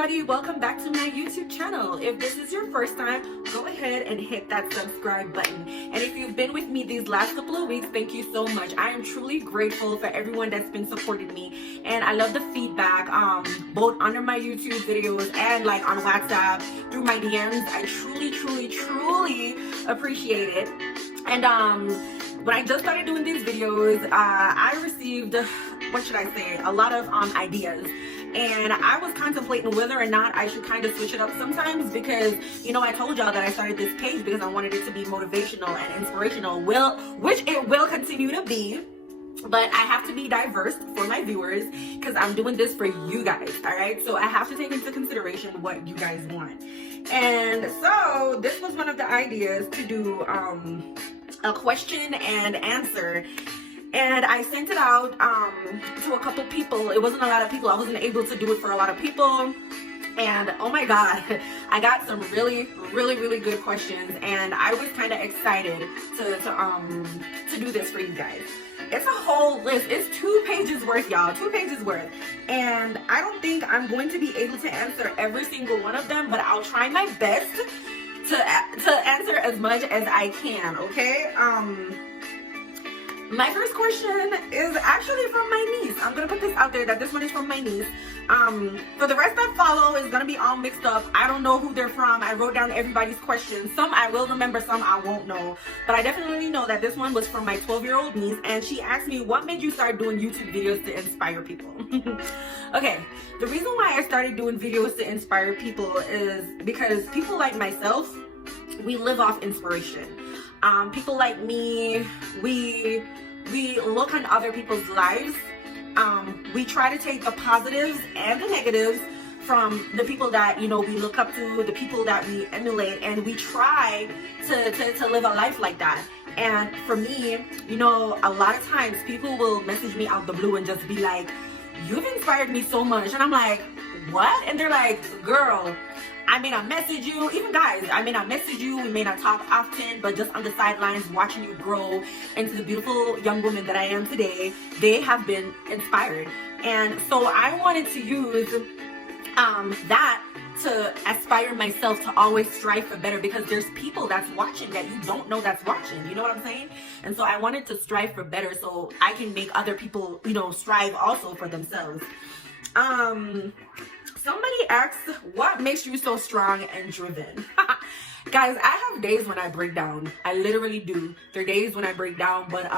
everybody, welcome back to my YouTube channel. If this is your first time, go ahead and hit that subscribe button. And if you've been with me these last couple of weeks, thank you so much. I am truly grateful for everyone that's been supporting me, and I love the feedback, both under my YouTube videos and like on WhatsApp through my DMs. I truly appreciate it. And when I just started doing these videos, I received, what should I say, a lot of ideas. And I was contemplating whether or not I should kind of switch it up sometimes, because, you know, I told y'all that I started this page because I wanted it to be motivational and inspirational, which it will continue to be. But I have to be diverse for my viewers because I'm doing this for you guys, all right? So I have to take into consideration what you guys want. And so this was one of the ideas, to do a question and answer. And I sent it out to a couple people. It wasn't a lot of people. I wasn't able to do it for a lot of people. And oh my God, I got some really good questions. And I was kind of excited to do this for you guys. It's a whole list. It's 2 pages worth, y'all. 2 pages worth. And I don't think I'm going to be able to answer every single one of them, but I'll try my best to answer as much as I can, okay? My first question is actually from my niece. I'm gonna put this out there that this one is from my niece. For the rest that follow is gonna be all mixed up. I don't know who they're from. I wrote down everybody's questions. Some I will remember, some I won't know. But I definitely know that this one was from my 12-year-old niece, and she asked me, what made you start doing YouTube videos to inspire people? Okay, the reason why I started doing videos to inspire people is because people like myself, we live off inspiration. People like me, we look on other people's lives. We try to take the positives and the negatives from the people that, you know, we look up to, the people that we emulate, and we try to live a life like that. And for me, you know, a lot of times people will message me out the blue and just be like, you've inspired me so much. And I'm like, what? And they're like, girl, I may not message you, even guys, I may not message you, we may not talk often, but just on the sidelines watching you grow into the beautiful young woman that I am today, they have been inspired. And so I wanted to use that to aspire myself to always strive for better, because there's people that's watching that you don't know that's watching, you know what I'm saying? And so I wanted to strive for better so I can make other people, you know, strive also for themselves. Somebody asked, what makes you so strong and driven? Guys, I have days when I break down. I literally do. There are days when I break down, but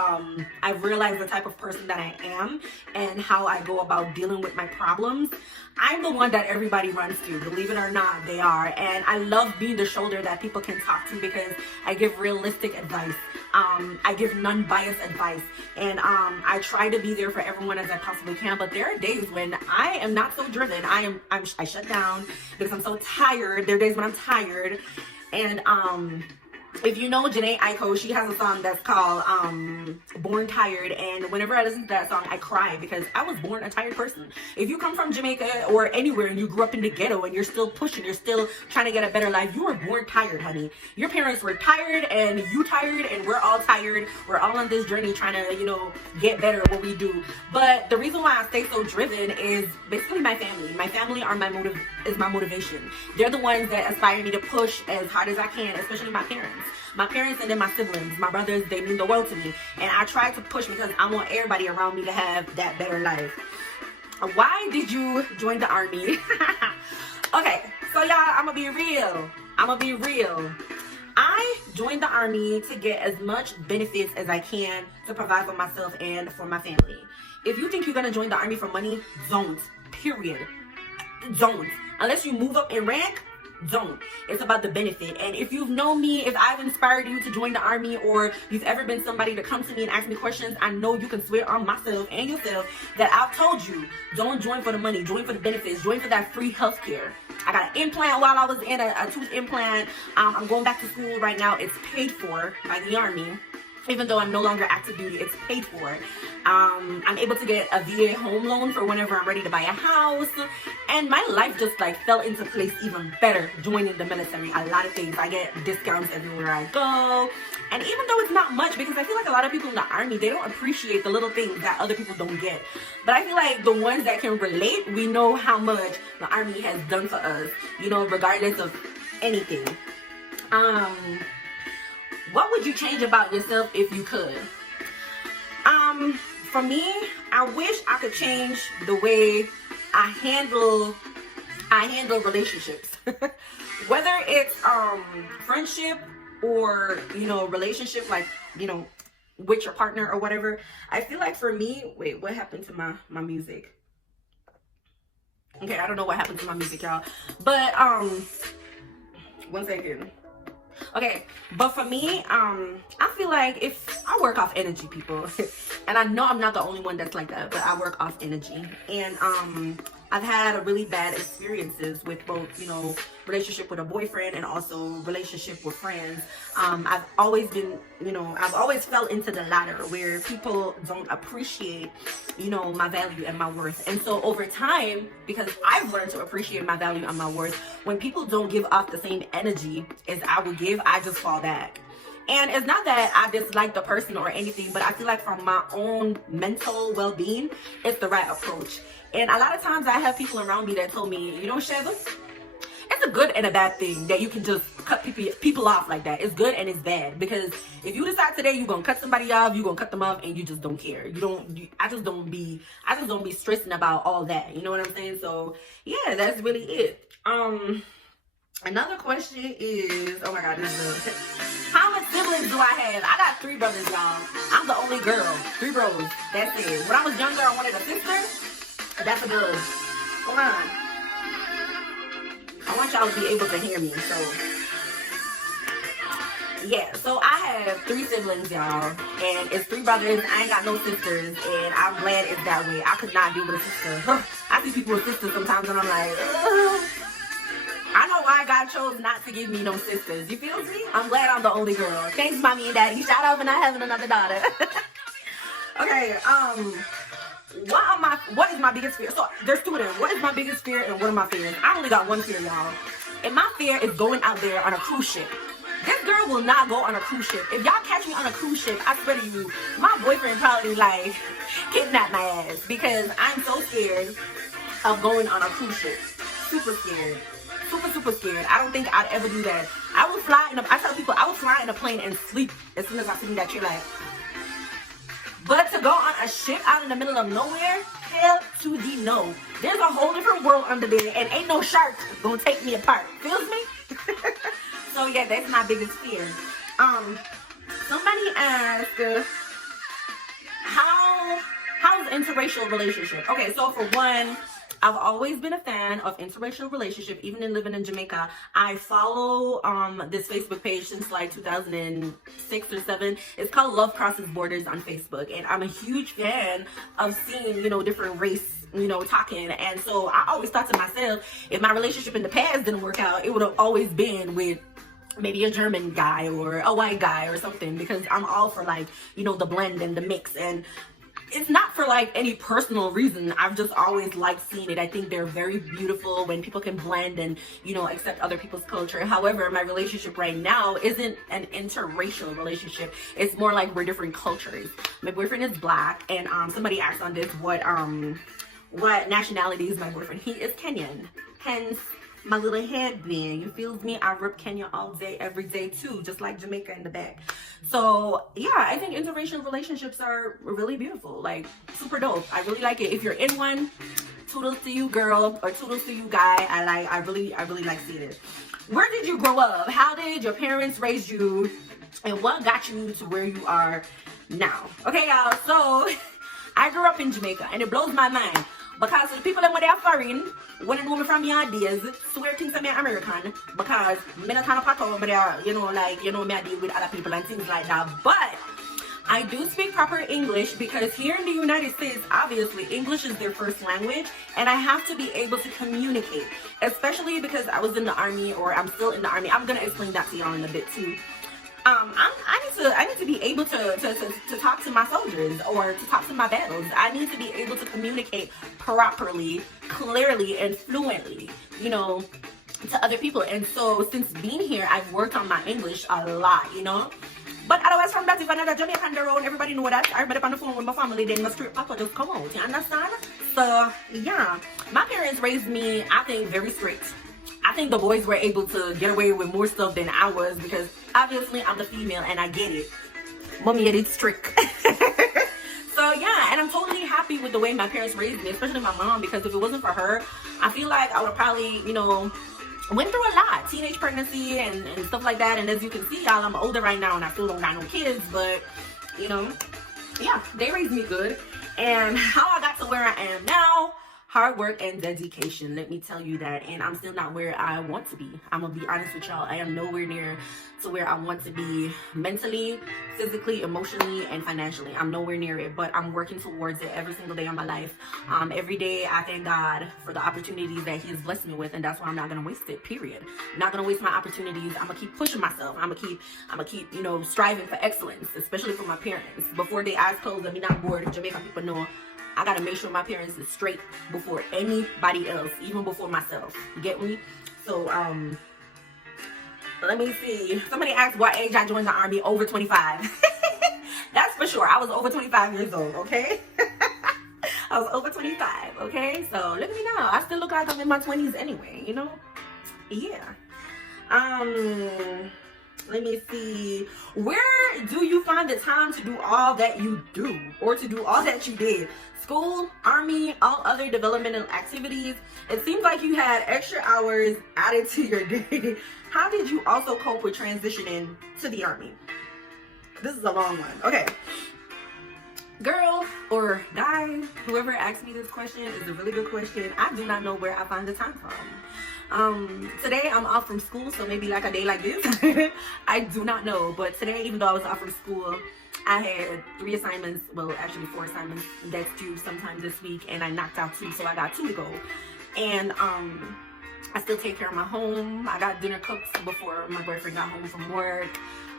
I've realized the type of person that I am and how I go about dealing with my problems. I'm the one that everybody runs to, believe it or not, they are. And I love being the shoulder that people can talk to because I give realistic advice. I give non-biased advice, and I try to be there for everyone as I possibly can. But there are days when I am not so driven. I shut down because I'm so tired. There are days when I'm tired, and if you know Janae Aiko, she has a song that's called Born Tired, and whenever I listen to that song, I cry because I was born a tired person. If you come from Jamaica or anywhere and you grew up in the ghetto and you're still pushing, you're still trying to get a better life, you were born tired, honey. Your parents were tired and you tired, and we're all tired. We're all on this journey trying to, you know, get better at what we do. But the reason why I stay so driven is basically my family. My family are my motivation. They're the ones that inspire me to push as hard as I can, especially my parents. My parents and then my siblings, my brothers, they mean the world to me. And I try to push because I want everybody around me to have that better life. Why did you join the army? Okay, so y'all, I'm gonna be real. I joined the army to get as much benefits as I can to provide for myself and for my family. If you think you're gonna join the army for money, don't. Period. Don't. Unless you move up in rank, don't. It's about the benefit. And if you've known me, if I've inspired you to join the army, or you've ever been somebody to come to me and ask me questions, I know you can swear on myself and yourself that I've told you, don't join for the money, join for the benefits, join for that free health care. I got an implant while I was in, a tooth implant. I'm going back to school right now. It's paid for by the army. Even though I'm no longer active duty, it's paid for. I'm able to get a VA home loan for whenever I'm ready to buy a house. And my life just like fell into place even better joining the military. A lot of things. I get discounts everywhere I go. And even though it's not much, because I feel like a lot of people in the army, they don't appreciate the little things that other people don't get. But I feel like the ones that can relate, we know how much the army has done for us, you know, regardless of anything. What would you change about yourself if you could? For me, I wish I could change the way I handle relationships. Whether it's friendship or, you know, relationship, like, you know, with your partner or whatever. I feel like for me, wait, what happened to my music? Okay, I don't know what happened to my music, y'all. But one second. Okay, but for me, I feel like if I work off energy, people, and I know I'm not the only one that's like that, but I work off energy. And I've had really bad experiences with both, you know, relationship with a boyfriend and also relationship with friends. I've always been, you know, I've always fell into the latter where people don't appreciate, you know, my value and my worth. And so over time, because I've learned to appreciate my value and my worth, when people don't give off the same energy as I would give, I just fall back. And it's not that I dislike the person or anything, but I feel like from my own mental well-being, it's the right approach. And a lot of times I have people around me that told me, you know, Sheva, it's a good and a bad thing that you can just cut people off like that. It's good and it's bad, because if you decide today you're gonna cut somebody off, you're gonna cut them off, and you just don't care. I just don't be stressing about all that. You know what I'm saying? So yeah, that's really it. Another question is, oh my God, this is how much siblings do I have? I got 3 brothers, y'all. I'm the only girl. 3 bros. That's it. When I was younger, I wanted a sister. That's a good. Hold on. I want y'all to be able to hear me. So yeah, so I have 3 siblings, y'all, and it's 3 brothers. I ain't got no sisters, and I'm glad it's that way. I could not deal with a sister. I see people with sisters sometimes, and I'm like, ugh. I know why God chose not to give me no sisters. You feel me? I'm glad I'm the only girl. Thanks, mommy and daddy. Shout out for not having another daughter. Okay, what is my biggest fear? So there's 2 of them. What is my biggest fear and what are my fears? I only got one fear, y'all. And my fear is going out there on a cruise ship. This girl will not go on a cruise ship. If y'all catch me on a cruise ship, I swear to you, my boyfriend probably like kidnap my ass, because I'm so scared of going on a cruise ship. Super scared. Super scared. I don't think I'd ever do that. I tell people I will fly in a plane and sleep as soon as I see that you're like. But to go on a ship out in the middle of nowhere, hell to the no. There's a whole different world under there, and ain't no shark gonna take me apart. Feels me? So yeah, that's my biggest fear. Somebody asked, how's interracial relationship? Okay, so for one, I've always been a fan of interracial relationship, even in living in Jamaica. I follow this Facebook page since like 2006 or 7. It's called Love Crosses Borders on Facebook, and I'm a huge fan of seeing, you know, different race, you know, talking. And so I always thought to myself, if my relationship in the past didn't work out, it would have always been with maybe a German guy or a white guy or something, because I'm all for, like, you know, the blend and the mix. And it's not for like any personal reason. I've just always liked seeing it. I think they're very beautiful when people can blend and, you know, accept other people's culture. However, my relationship right now isn't an interracial relationship. It's more like we're different cultures. My boyfriend is Black, and somebody asked on this what nationality is my boyfriend. He is Kenyan. Hence my little headband. You feel me? I rep Kenya all day, every day too, just like Jamaica in the back. So yeah, I think interracial relationships are really beautiful, like super dope. I really like it. If you're in one, toodles to you, girl, or toodles to you, guy. I really like seeing it. Where did you grow up? How did your parents raise you? And what got you to where you are now? Okay, y'all. So I grew up in Jamaica, and it blows my mind, because the people that were there foreign, when they know me from your days, swear things to me American, because me not kind of pack over there, you know, like, you know, me I deal with other people and things like that. But I do speak proper English, because here in the United States, obviously, English is their first language, and I have to be able to communicate, especially because I was in the Army, or I'm still in the Army. I'm going to explain that to y'all in a bit too. I need to be able to talk to my soldiers or to talk to my battles. I need to be able to communicate properly, clearly, and fluently, you know, to other people. And so since being here, I've worked on my English a lot, you know. But otherwise from that, if another Jamaican around, everybody know that. Everybody on the phone with my family, then my script papa just come out, you understand? So yeah, my parents raised me, I think, very strict. I think the boys were able to get away with more stuff than I was because obviously I'm the female and I get it. Mommy get it strict. So yeah, and I'm totally happy with the way my parents raised me, especially my mom, because if it wasn't for her, I feel like I would have probably, you know, went through a lot. Teenage pregnancy and stuff like that. And as you can see, y'all, I'm older right now and I still don't got no kids, but you know, yeah, they raised me good. And how I got to where I am now, hard work and dedication, let me tell you that. And I'm still not where I want to be. I'm gonna be honest with y'all. I am nowhere near to where I want to be mentally, physically, emotionally, and financially. I'm nowhere near it, but I'm working towards it every single day of my life. Every day I thank God for the opportunities that He has blessed me with, and that's why I'm not gonna waste it, period. I'm not gonna waste my opportunities. I'm gonna keep pushing myself. I'm gonna keep, you know, striving for excellence, especially for my parents. Before their eyes close, let me not bored. Jamaican people know I gotta make sure my parents is straight before anybody else, even before myself. You get me? So, let me see. Somebody asked what age I joined the Army. Over 25. That's for sure. I was over 25 years old, okay? I was over 25, okay? So, let me know. I still look like I'm in my 20s anyway, you know? Yeah. Let me see. Where do you find the time to do all that you do, or to do all that you did? School, Army, all other developmental activities. It seems like you had extra hours added to your day. How did you also cope with transitioning to the Army? This is a long one. Okay. Girl or guy, whoever asked me this question is a really good question. I do not know where I find the time from. Today I'm off from school, so maybe like a day like this. I do not know, but today, even though I was off from school, I had 3 assignments, well actually 4 assignments that's due sometime this week, and I knocked out 2, so I got 2 to go. And I still take care of my home. I got dinner cooked before my boyfriend got home from work.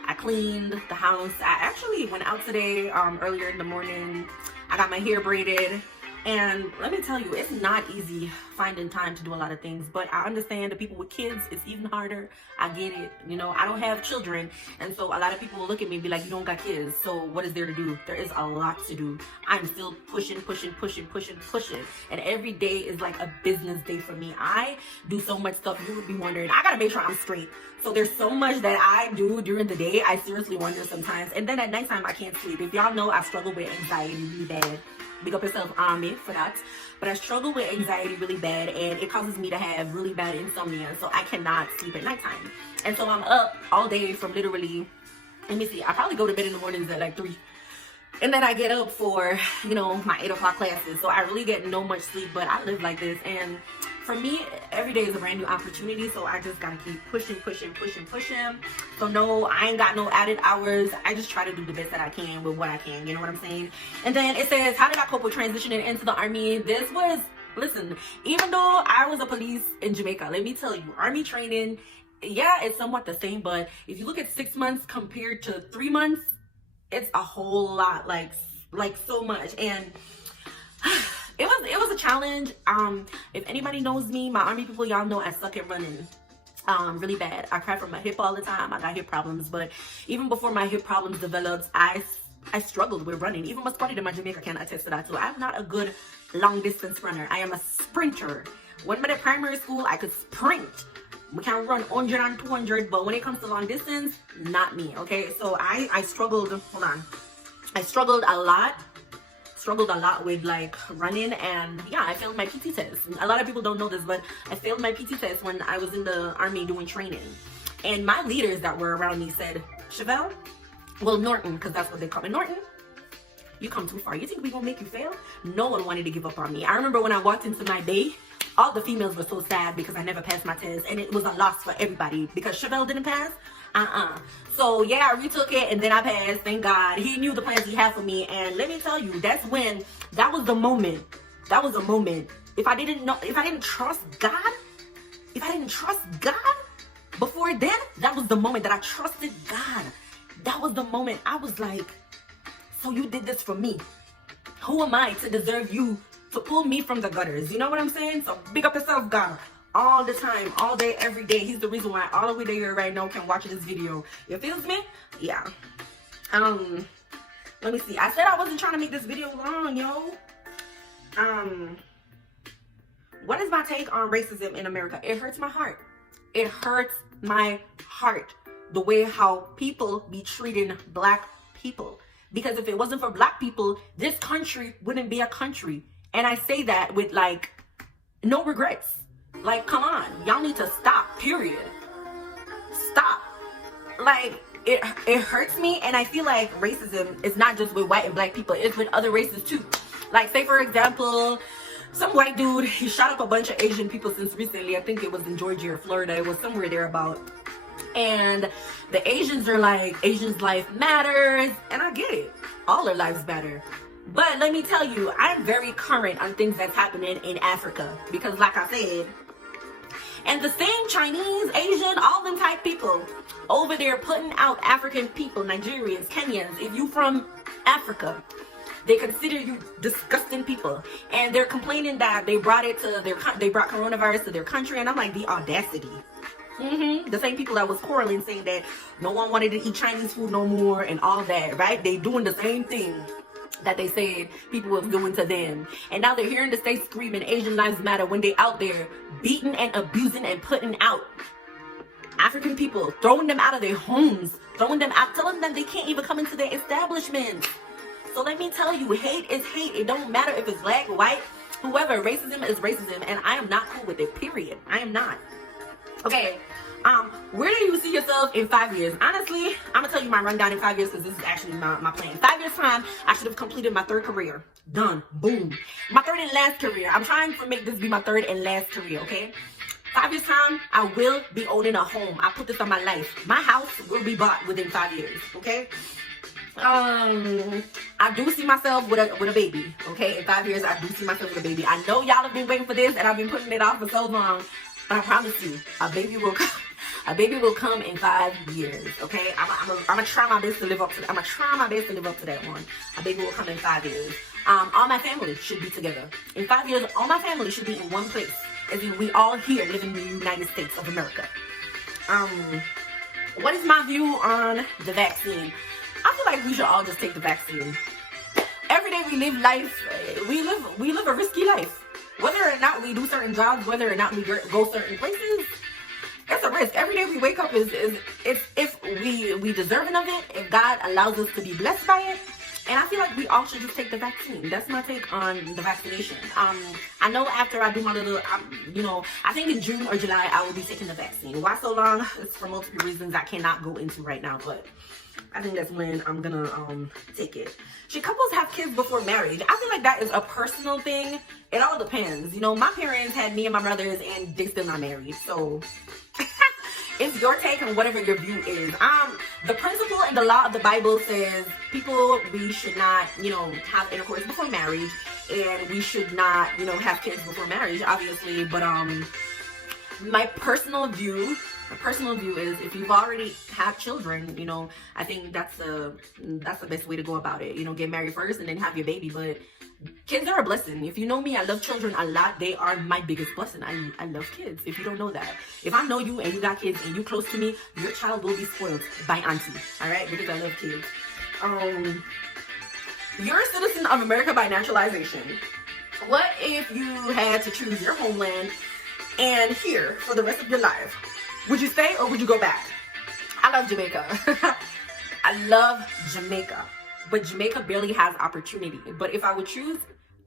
I cleaned the house. I actually went out today earlier in the morning. I got my hair braided. And let me tell you, it's not easy finding time to do a lot of things, but I understand the people with kids, it's even harder. I get it. You know, I don't have children. And so a lot of people will look at me and be like, you don't got kids. So what is there to do? There is a lot to do. I'm still pushing. And every day is like a business day for me. I do so much stuff. You would be wondering, I gotta make sure I'm straight. So there's so much that I do during the day. I seriously wonder sometimes. And then at nighttime, I can't sleep. If y'all know, I struggle with anxiety really bad. Big up yourself on me for that. But I struggle with anxiety really bad, and it causes me to have really bad insomnia. So I cannot sleep at nighttime. And so I'm up all day from literally, let me see, I probably go to bed in the mornings at like 3. And then I get up for, you know, my 8 o'clock classes. So I really get no much sleep, but I live like this. And for me, every day is a brand new opportunity. So I just gotta keep pushing. So no, I ain't got no added hours. I just try to do the best that I can with what I can. You know what I'm saying? And then it says, how did I cope with transitioning into the Army? This was, listen, even though I was a police in Jamaica, let me tell you, Army training, yeah, it's somewhat the same. But if you look at 6 months compared to 3 months, it's a whole lot, like so much. And it was a challenge. If anybody knows me, my Army people, y'all know I suck at running really bad. I cry from my hip all the time. I got hip problems, but even before my hip problems developed, I struggled with running. Even my squatty in my Jamaica can attest to that too. I'm not a good long distance runner. I am a sprinter. When I'm at primary school, I could sprint. We can run 100 and 200, but when it comes to long distance, not me, okay? So I struggled, hold on. I struggled a lot with like running, and yeah, I failed my PT test. A lot of people don't know this, but I failed my PT test when I was in the Army doing training. And my leaders that were around me said, Chevelle, well, Norton, because that's what they call me, Norton, you come too far. You think we gonna make you fail? No one wanted to give up on me. I remember when I walked into my bay, all the females were so sad because I never passed my test, and it was a loss for everybody because Chevelle didn't pass. So yeah, I retook it, and then I passed. Thank God. He knew the plans he had for me, and let me tell you, that was the moment. If I didn't trust God before then, that was the moment that I trusted God. that was the moment I was like, so you did this for me. Who am I to deserve you to pull me from the gutters? You know what I'm saying? So big up yourself, God. All the time, all day, every day. He's the reason why all the way there right now can watch this video. You feels me? Yeah. Let me see. I said I wasn't trying to make this video long, yo. What is my take on racism in America? It hurts my heart. It hurts my heart. The way how people be treating black people. Because if it wasn't for black people, this country wouldn't be a country. And I say that with like, no regrets. Like, come on. Y'all need to stop, period. Stop. Like, it hurts me, and I feel like racism is not just with white and black people, it's with other races too. Like, say for example, some white dude, he shot up a bunch of Asian people since recently. I think it was in Georgia or Florida. It was somewhere there about. And the Asians are like, Asians' life matters, and I get it. All their lives matter. But let me tell you, I'm very current on things that's happening in Africa. Because like I said, and the same Chinese, Asian, all them type people over there putting out African people, Nigerians, Kenyans, if you from Africa, they consider you disgusting people. And they're complaining that they brought coronavirus to their country. And I'm like, the audacity. The same people that was quarreling saying that no one wanted to eat Chinese food no more and all that, right? They doing the same thing that they said people was doing to them. And now they're here in the States screaming Asian lives matter when they out there beating and abusing and putting out African people, throwing them out of their homes, throwing them out, telling them they can't even come into their establishments. So let me tell you, hate is hate. It don't matter if it's black, white, whoever. Racism is racism, and I am not cool with it, period. I am not. Okay, where do you see yourself in 5 years? Honestly, I'm gonna tell you my rundown in 5 years because this is actually my plan. 5 years time, I should have completed my 3rd career. Done. Boom. My 3rd and last career. I'm trying to make this be my 3rd and last career, okay? 5 years time, I will be owning a home. I put this on my life. My house will be bought within 5 years, okay? I do see myself with a baby, okay? In 5 years, I do see myself with a baby. I know y'all have been waiting for this, and I've been putting it off for so long. But I promise you, a baby will come. A baby will come in 5 years. Okay, I'm gonna try my best to live up to. I'm gonna try my best to live up to that one. A baby will come in 5 years. All my family should be together. In 5 years, all my family should be in one place. As in, we all here live in the United States of America. What is my view on the vaccine? I feel like we should all just take the vaccine. Every day we live life. We live a risky life. Whether or not we do certain jobs, whether or not we go certain places, it's a risk. Every day we wake up is if we deserving of it, if God allows us to be blessed by it. And I feel like we all should just take the vaccine. That's my take on the vaccination. I know after I do my little, I think in June or July, I will be taking the vaccine. Why so long? It's for multiple reasons I cannot go into right now, but I think that's when I'm gonna take it. Should couples have kids before marriage? I feel like that is a personal thing. It all depends. You know, my parents had me and my brothers, and they still not married. So it's your take on whatever your view is. The principle and the law of the Bible says we should not, have intercourse before marriage, and we should not, have kids before marriage, obviously. But my personal view is if you've already had children, I think that's the best way to go about it. Get married first and then have your baby. But kids are a blessing. If you know me, I love children a lot. They are my biggest blessing. I love kids. If you don't know that, if I know you and you got kids and you close to me, your child will be spoiled by auntie. All right, because I love kids. You're a citizen of America by naturalization. What if you had to choose your homeland and here for the rest of your life? Would you stay or would you go back? I love Jamaica. I love Jamaica. But Jamaica barely has opportunity. But if I would choose,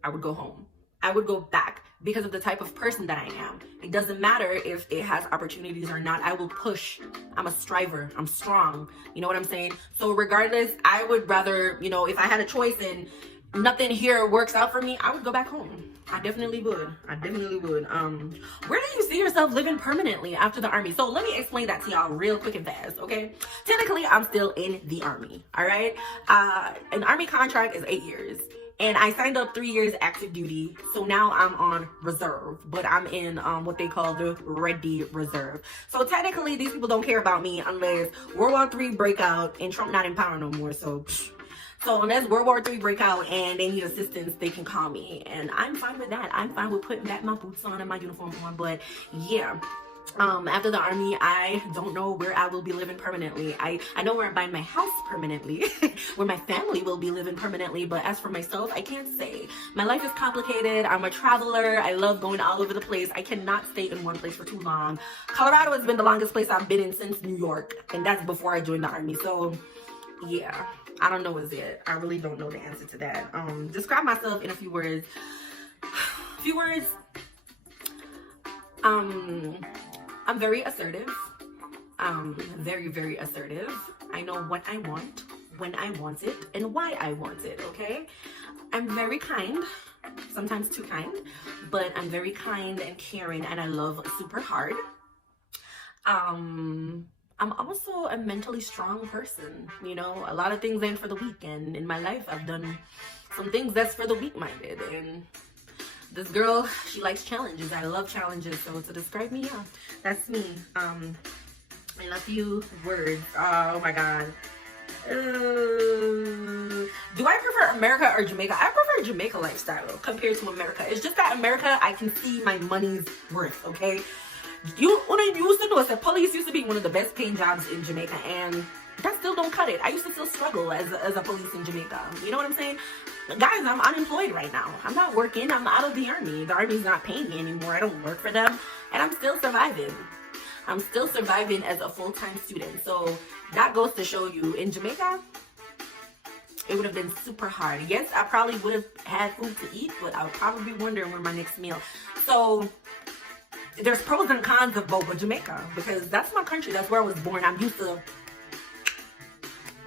I would go home. I would go back because of the type of person that I am. It doesn't matter if it has opportunities or not. I will push. I'm a striver. I'm strong. You know what I'm saying? So regardless, I would rather, if I had a choice and nothing here works out for me, I would go back home. I definitely would. Where do you see yourself living permanently after the army? So let me explain that to y'all real quick and fast, okay? Technically, I'm still in the army, all right? An army contract is 8 years. and I signed up 3 years active duty. So now I'm on reserve, but I'm in what they call the ready reserve. So technically these people don't care about me unless World War III break out and Trump not in power no more. So unless World War III break out and they need assistance, they can call me, and I'm fine with that. I'm fine with putting back my boots on and my uniform on. But yeah, after the army, I don't know where I will be living permanently. I know where I'm buying my house permanently, where my family will be living permanently, but as for myself, I can't say. My life is complicated. I'm a traveler. I love going all over the place. I cannot stay in one place for too long. Colorado has been the longest place I've been in since New York, and that's before I joined the army. So yeah, I don't know what's it. I really don't know the answer to that. Describe myself in a few words. I'm very assertive. Very, very assertive. I know what I want, when I want it, and why I want it, okay? I'm very kind, sometimes too kind, but I'm very kind and caring, and I love super hard. I'm also a mentally strong person. You know, a lot of things ain't for the weak, and in my life I've done some things that's for the weak-minded, and this girl, she likes challenges. I love challenges. So to describe me, yeah, that's me. In a few words. Oh my god. Do I prefer America or Jamaica? I prefer Jamaica lifestyle compared to America. It's just that America, I can see my money's worth, okay? When I used to know, the police used to be one of the best paying jobs in Jamaica, and that still don't cut it. I used to still struggle as a police in Jamaica. You know what I'm saying? Guys, I'm unemployed right now. I'm not working. I'm out of the army. The army's not paying me anymore. I don't work for them, and I'm still surviving. I'm still surviving as a full-time student. So that goes to show you, in Jamaica, it would have been super hard. Yes, I probably would have had food to eat, but I would probably be wondering where my next meal. So there's pros and cons of both with Jamaica, because that's my country. That's where I was born. I'm used to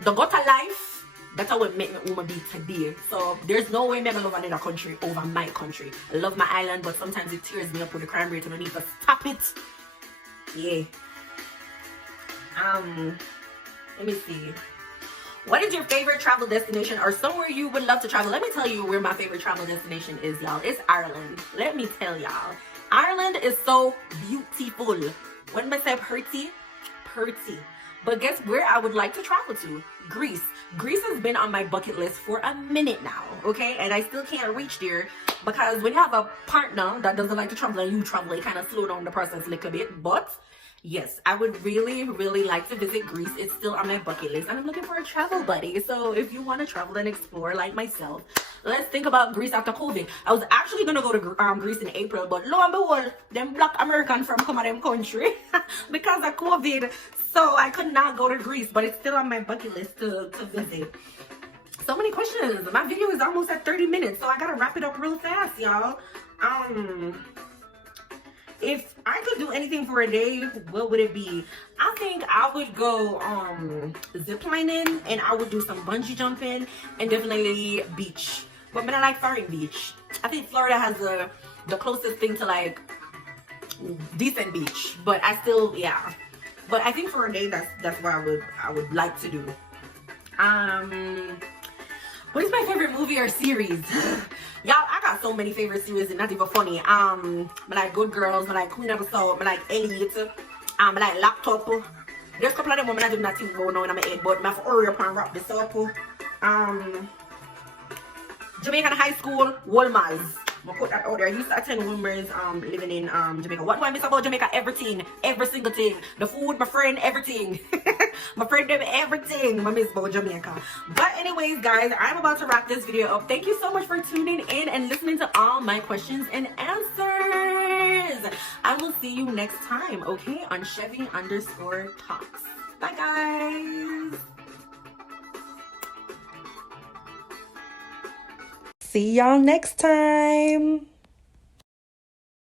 the gutter life. That's how it make me woman be today. So there's no way I'm gonna love another country over my country. I love my island, but sometimes it tears me up with the crime rate and I need to stop it. Yeah. Let me see. What is your favorite travel destination or somewhere you would love to travel? Let me tell you where my favorite travel destination is, y'all. It's Ireland. Let me tell y'all. Ireland is so beautiful. When I say pretty, pretty. But guess where I would like to travel to? Greece. Greece has been on my bucket list for a minute now, okay? And I still can't reach there because when you have a partner that doesn't like to travel and you travel, it kind of slow down the process a little bit. But yes, I would really, really like to visit Greece. It's still on my bucket list, and I'm looking for a travel buddy. So if you want to travel and explore like myself, let's think about Greece after COVID. I was actually going to go to Greece in April, but lo and behold, them black Americans from come out of them country because of COVID. So I could not go to Greece, but it's still on my bucket list to visit. So many questions. My video is almost at 30 minutes, so I got to wrap it up real fast, y'all. If I could do anything for a day, what would it be? I think I would go ziplining, and I would do some bungee jumping, and definitely beach. But I like foreign beach. I think Florida has the closest thing to like decent beach, but I still, yeah. But I think for a day, that's what I would like to do. What is my favorite movie or series? Y'all, I got so many favorite series, and not even funny. I like Good Girls, I like Queen of the South, I like Elite, I like Laptop. There's a couple of them women I do nothing going on in my head, but I have to hurry up and wrap this up. Jamaican High School, Walmart. I'm gonna put that out there. I used to attend Wilmer's living in Jamaica. What do I miss about Jamaica? Everything. Every single thing. The food, my friend, everything. My friend, them, everything. I miss about Jamaica. But anyways, guys, I'm about to wrap this video up. Thank you so much for tuning in and listening to all my questions and answers. I will see you next time, okay? On Chevy_Talks. Bye, guys. See y'all next time.